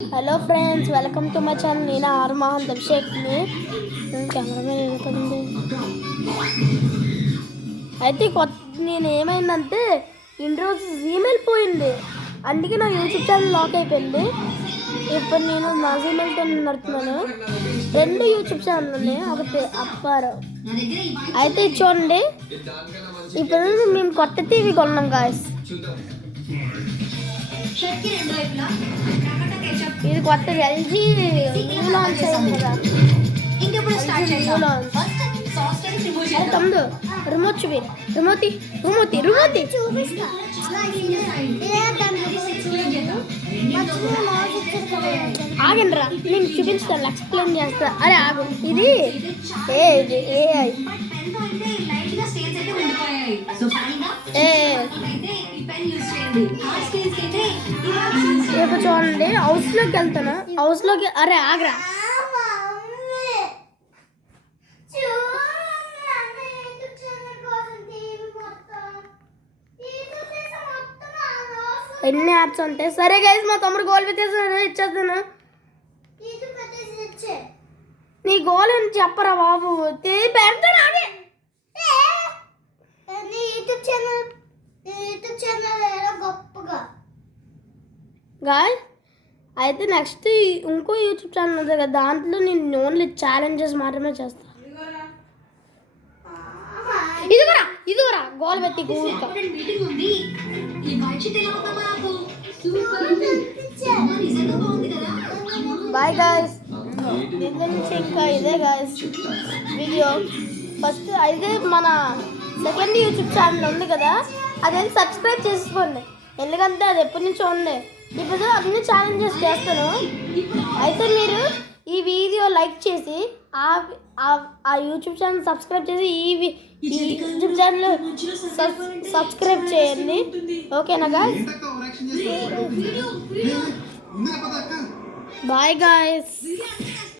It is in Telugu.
Hello friends, welcome to my channel. నేను ఆర్మహన్ అభిషేక్ని. కెమెరామెన్ వెళ్ళిపోతుంది. అయితే నేను ఏమైందంటే ఇన్ని రోజు జీమెయిల్ పోయింది, అందుకే నా యూట్యూబ్ ఛానల్ లాక్ అయిపోయింది. ఇప్పుడు నేను నా జీమెయిల్తో నడుపుతున్నాను. 2 యూట్యూబ్ ఛానల్ ఉన్నాయి, ఒకటి అప్పారావు. అయితే చూడండి, ఇప్పుడు మేము కొత్త టీవీ కొన్నాం గాయస్. ఇది కొత్త ఎల్జీ లాంచ్ అయింది కదా. తమ్ముడు రిమోట్ చూపి. రిమోట్ ఆగండ్రా, నేను చూపించాను, ఎక్స్ప్లెయిన్ చేస్తా. అరే ఆగు, ఇది ఏఐ. ఇప్పుడు చూడండి, హౌస్లోకి వెళ్తాను. హౌస్లోకి అరే ఆగ్రా, ఎన్ని యాప్స్ ఉంటాయి. సరే గైస్, మా తమ్ముడు గోల్ పెట్టేసాడు, ఇచ్చేస్తాను. నీ గోల్ అని చెప్పరా బాబు, పెడతాను. గాయస్, అయితే నెక్స్ట్ ఇంకో యూట్యూబ్ ఛానల్ ఉంది కదా, దాంట్లో నేను ఓన్లీ ఛాలెంజెస్ మాత్రమే చేస్తాను. ఇదిగోరా గోల్ పెట్టి బాయ్ గాయస్. దీని నుంచి ఇంకా ఇదే గాయస్ వీడియో. ఫస్ట్ అయితే మన సెకండ్ యూట్యూబ్ ఛానల్ ఉంది కదా, అదేం సబ్స్క్రైబ్ చేసుకోండి, ఎందుకంటే అది ఎప్పటి నుంచో ఉంది. ఇప్పుడు అన్ని ఛాలెంజెస్ చేస్తాను. అయితే మీరు ఈ వీడియో లైక్ చేసి ఆ యూట్యూబ్ ఛానల్ సబ్స్క్రైబ్ చేసి ఈ యూట్యూబ్ ఛానల్ సబ్స్క్రైబ్ చేయండి, ఓకేనా గాయస్? Bye guys.